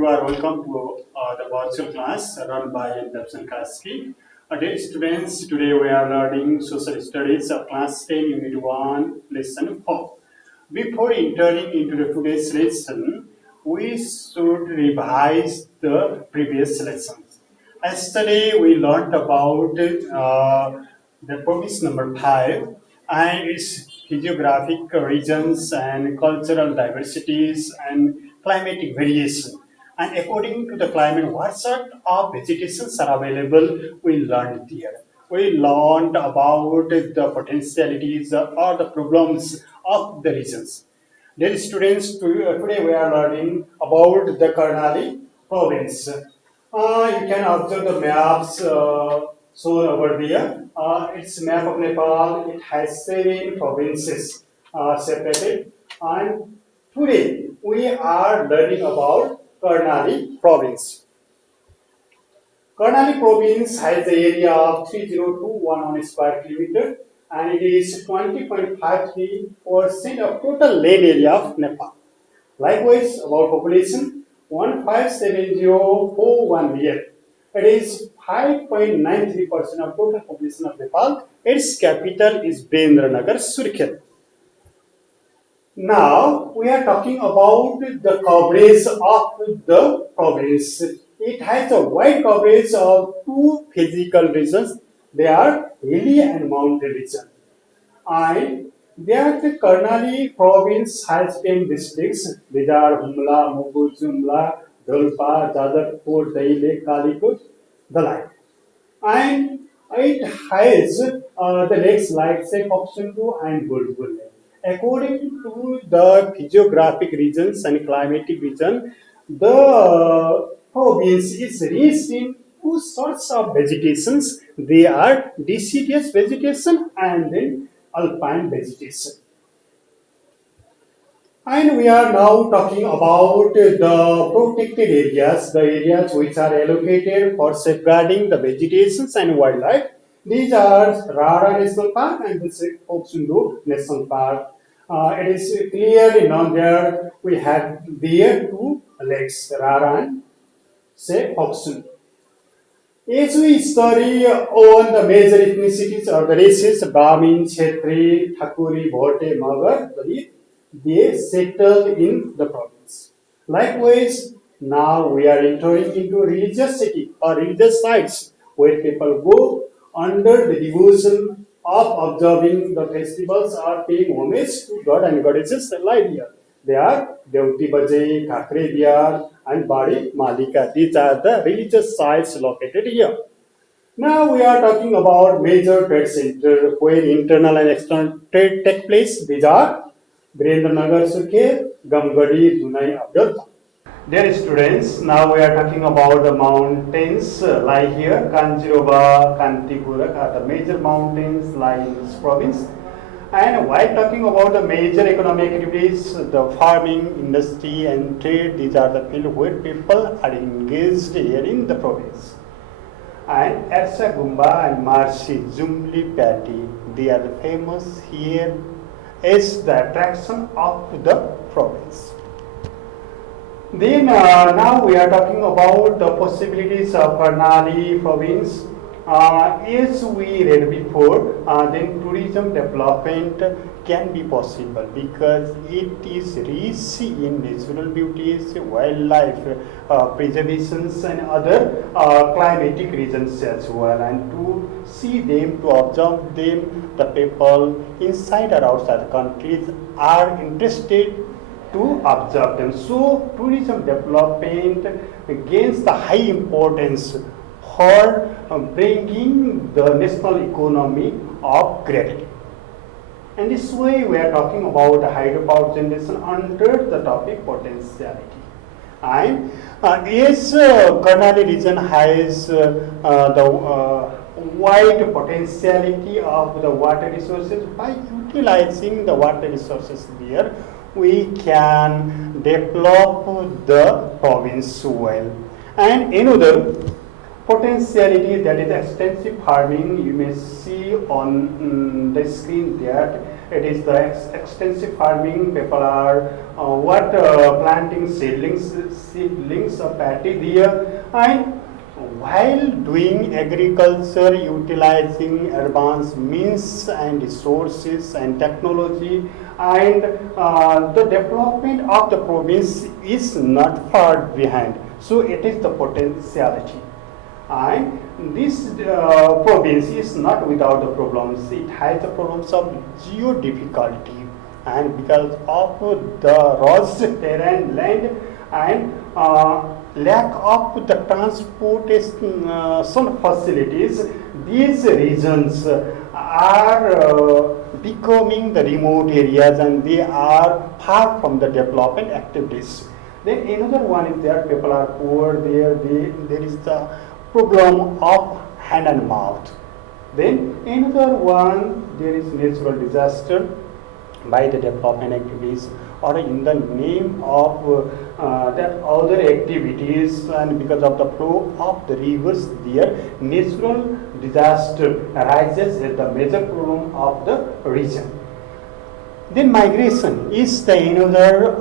You are welcome to the virtual class run by Dabsan Kaski. Dear students, today we are learning Social Studies of Class 10, Unit 1, Lesson 4. Before entering into the today's lesson, we should revise the previous lessons. Yesterday we learned about the province number 5 and its geographic regions and cultural diversities and climatic variation. And according to the climate, what sort of vegetations are available, we learned there. We learned about the potentialities or the problems of the regions. Dear students, today we are learning about the Karnali province. You can observe the maps shown over there. It's map of Nepal. It has 7 provinces separated. And today we are learning about Karnali province. Karnali province has an area of 30,211 square kilometer and it is 20.53% of total land area of Nepal. Likewise, about population 157041 million. It is 5.93% of total population of Nepal. Its capital is Nagar Surkhet. Now we are talking about the coverage of the province. It has a wide coverage of two physical regions. They are hilly and mountain region. And there the Karnali province has 10 districts. These are Humla, Mugu, Jumla, Dholpa, Jadarpur, Daile, Kalikut, the like. And it has the lakes like say Poksundu and Bulbul Lake. According to the physiographic regions and climatic region, the province is rich in two sorts of vegetations. They are deciduous vegetation and then alpine vegetation. And we are now talking about the protected areas, the areas which are allocated for safeguarding the vegetations and wildlife. These are Rara National Park and the Oksundu National Park. It is clearly known there we have there two lakes, Rara and say Oksundu. As we study on the major ethnicities or the races, Brahmin, Kshetri, Thakuri, Bhote, Magar, Dalit, they settled in the province. Likewise, now we are entering into religious city or religious sites where people go under the devotion of observing the festivals or paying homage to God and goddesses live here. They are Devti Baje, Kakre Diyar, and Badi Malika. These are the religious sites located here. Now we are talking about major trade center where internal and external trade take place. These are Nagar Surkhet, Gamgadi, Dunai, Abdul. Dear students, now we are talking about the mountains lie here. Kanjiroba, Kantipurak are the major mountains lie in this province. And while talking about the major economic activities, the farming, industry and trade, these are the field where people are engaged here in the province. And Ersa Gumba and Marsi Jumli Patti, they are famous here as the attraction of the province. Then now we are talking about the possibilities of Karnali province. As we read before, then tourism development can be possible because it is rich in natural beauties, wildlife preservations and other climatic regions as well. And to see them, to observe them, the people inside or outside the countries are interested to observe them. So tourism development gains the high importance for bringing the national economy of gravity. And this way we are talking about hydropower generation under the topic potentiality. And yes, Karnali region has the wide potentiality of the water resources. By utilizing the water resources there, we can develop the province well. And another potentiality, that is extensive farming. You may see on the screen that it is the extensive farming. People are planting seedlings of paddy there, and while doing agriculture, utilizing advanced means and resources and technology, and the development of the province is not far behind. So it is the potentiality. And this province is not without the problems. It has the problems of geo difficulty, and because of the rugged terrain, land, and lack of the transportation facilities, these regions are becoming the remote areas, and they are far from the development activities. Then another one is there, people are poor there. There is the problem of hand and mouth. Then another one, there is natural disaster by the development activities, or in the name of that other activities, and because of the flow of the rivers there, natural disaster arises as the major problem of the region. Then migration is the another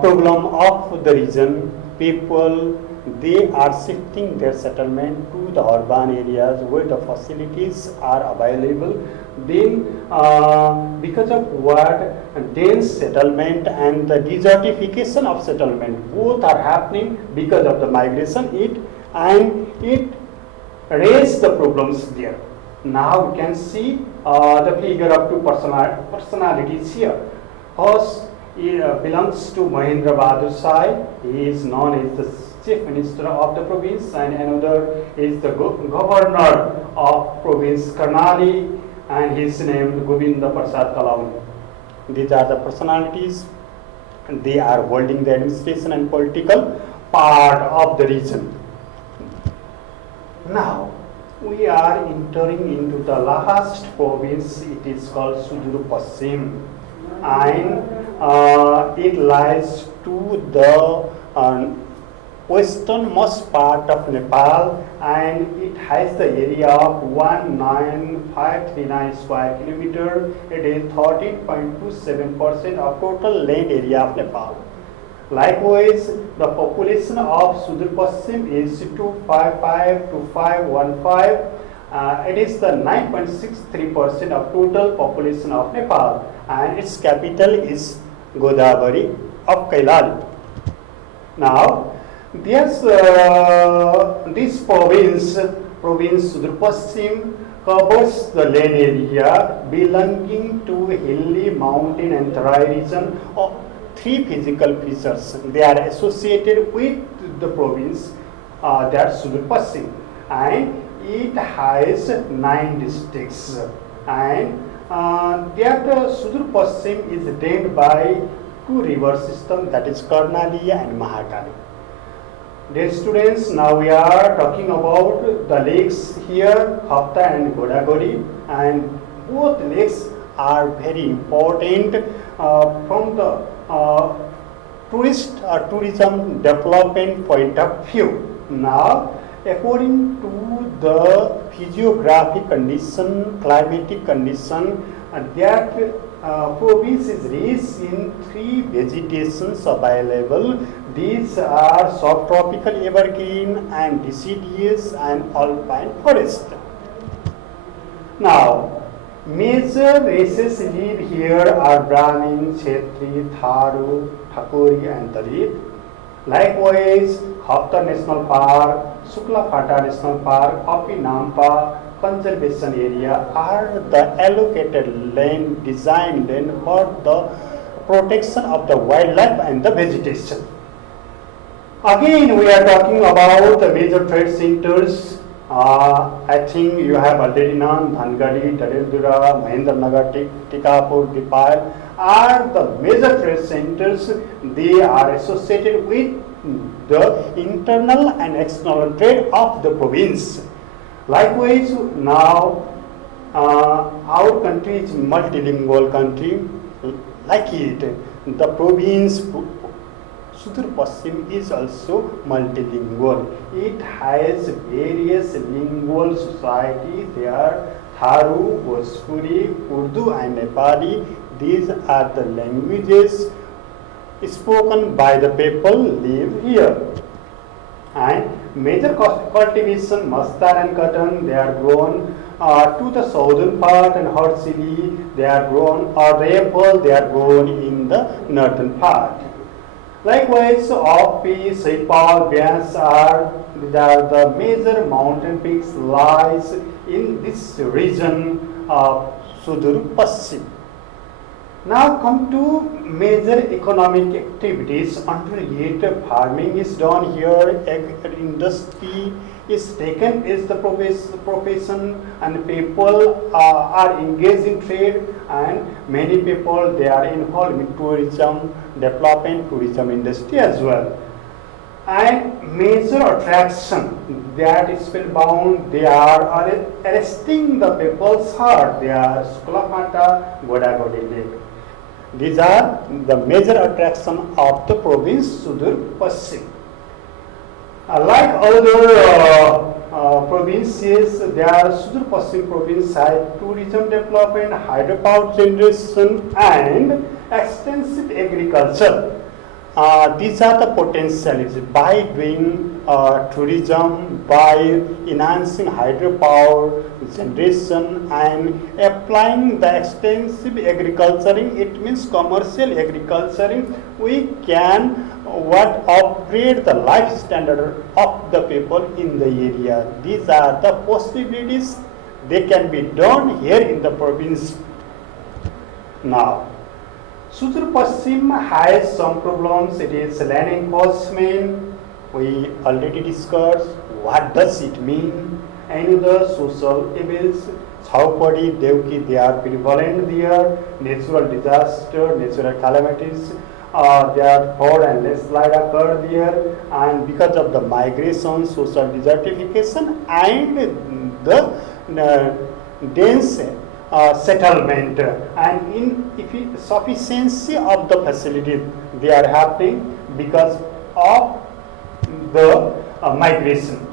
problem of the region. People, they are shifting their settlement to the urban areas where the facilities are available. Then because of what, dense settlement and the desertification of settlement, both are happening because of the migration. It raised the problems there. Now we can see the figure of two personalities here. First, he belongs to Mahendra Bahadur Sai. He is known as the Chief Minister of the province, and another is the Governor of province Karnali, and his name Govinda Prasad Kalauni. These are the personalities. They are holding the administration and political part of the region. Now we are entering into the last province. It is called Sudur Paschim, and it lies to the westernmost part of Nepal, and it has the area of 19539 square kilometer. It is 13.27% of total land area of Nepal. Likewise, the population of Sudur Paschim is 255 to 515. It is the 9.63% of total population of Nepal, and its capital is Godavari of Kailali. Now, this province Sudur Paschim covers the land area belonging to hilly, mountain, and terrain region of three physical features. They are associated with the province, that Sudur Paschim, and it has 9 districts. And that Sudur Paschim is drained by two river systems, that is Karnali and Mahakali. Dear students, now we are talking about the lakes here, Hapta and Godavari, and both lakes are very important from the tourism development point of view. Now, according to the physiographic condition, climatic condition, that province is rich in 3 vegetations available. These are subtropical evergreen and deciduous and alpine forest. Now, major races live here are Brahmin, Kshetri, Tharu, Thakuri, and Dalit. Likewise, Hapta National Park, Shukla Phata National Park, Api Nampa Conservation Area are the allocated land designed for the protection of the wildlife and the vegetation. Again, we are talking about the major trade centers. I think you have already known Dhangadi, Dareldura, Mahendranagar, Tikapur, Dipal are the major trade centers. They are associated with the internal and external trade of the province. Likewise, now our country is multilingual country. Like it, the province Sudur Paschim is also multilingual. It has various lingual societies there. Tharu, Bhojpuri, Urdu and Nepali. These are the languages spoken by the people live here. And major cultivation, mustard and cotton, they are grown to the southern part, and hot chili, they are grown, or apple, they are grown in the northern part. Likewise, Oppi, Saipal, Bias these are the major mountain peaks lies in this region of Sudur Paschim. Now come to major economic activities. Under it, farming is done here, industry is taken as the profession, and people are engaged in trade, and many people they are involved in tourism, development, tourism industry as well. And major attraction that is spellbound, they are arresting the people's heart. They are Suklapata, Godagodi Lake. These are the major attraction of the province Sudur Paschim. Like other provinces, there are Sudur Paschim province had tourism development, hydropower generation, and extensive agriculture. These are the potentials by doing tourism, by enhancing hydropower generation and applying the extensive agriculturing. It means commercial agriculturing. We can upgrade the life standard of the people in the area. These are the possibilities. They can be done here in the province. Now, Sudur Paschim has some problems. It is land enforcement. We already discussed what does it mean. And the social evils, Chhaupadi, Devki, they are prevalent there. Natural disaster, natural calamities, there flood and landslide occur there. And because of the migration, social desertification, and the dense settlement, and insufficiency of the facility, they are happening because of the migration.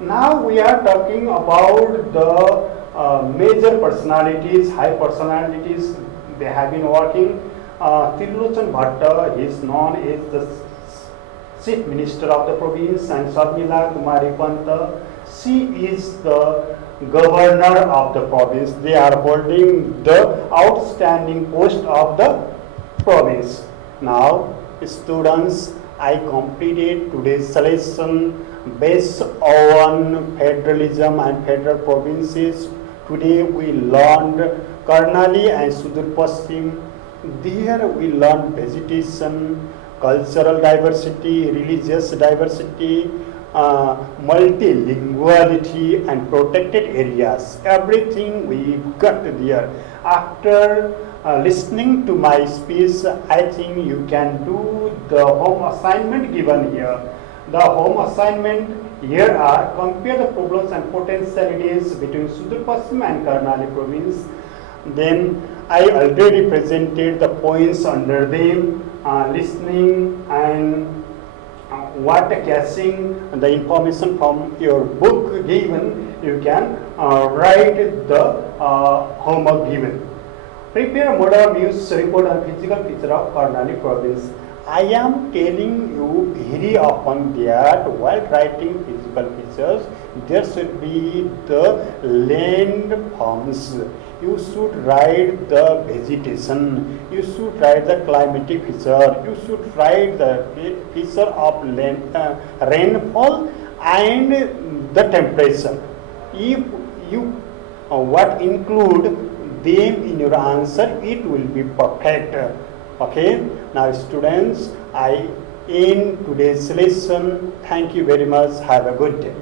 Now we are talking about the major personalities, high personalities. They have been working. Trilochan Bhatta is known as the Chief Minister of the province, and Sharmila Kumari Panta, she is the Governor of the province. They are holding the outstanding post of the province. Now, students, I completed today's selection based on federalism and federal provinces. Today we learned Karnali and Sudur Paschim. There we learned vegetation, cultural diversity, religious diversity, multilinguality, and protected areas. Everything we got there. After listening to my speech, I think you can do the home assignment given here. The home assignment here are compare the problems and potentialities between Sudur Paschim and Karnali province. Then I already presented the points under them, listening and what catching the information from your book given, you can write the homework given. Prepare a model news report on physical feature of Karnali province. I am telling you very often that while writing physical features, there should be the land forms. You should write the vegetation, you should write the climatic feature, you should write the feature of rainfall and the temperature. If you what include them in your answer, it will be perfect. Okay, now students, I end today's lesson. Thank you very much. Have a good day.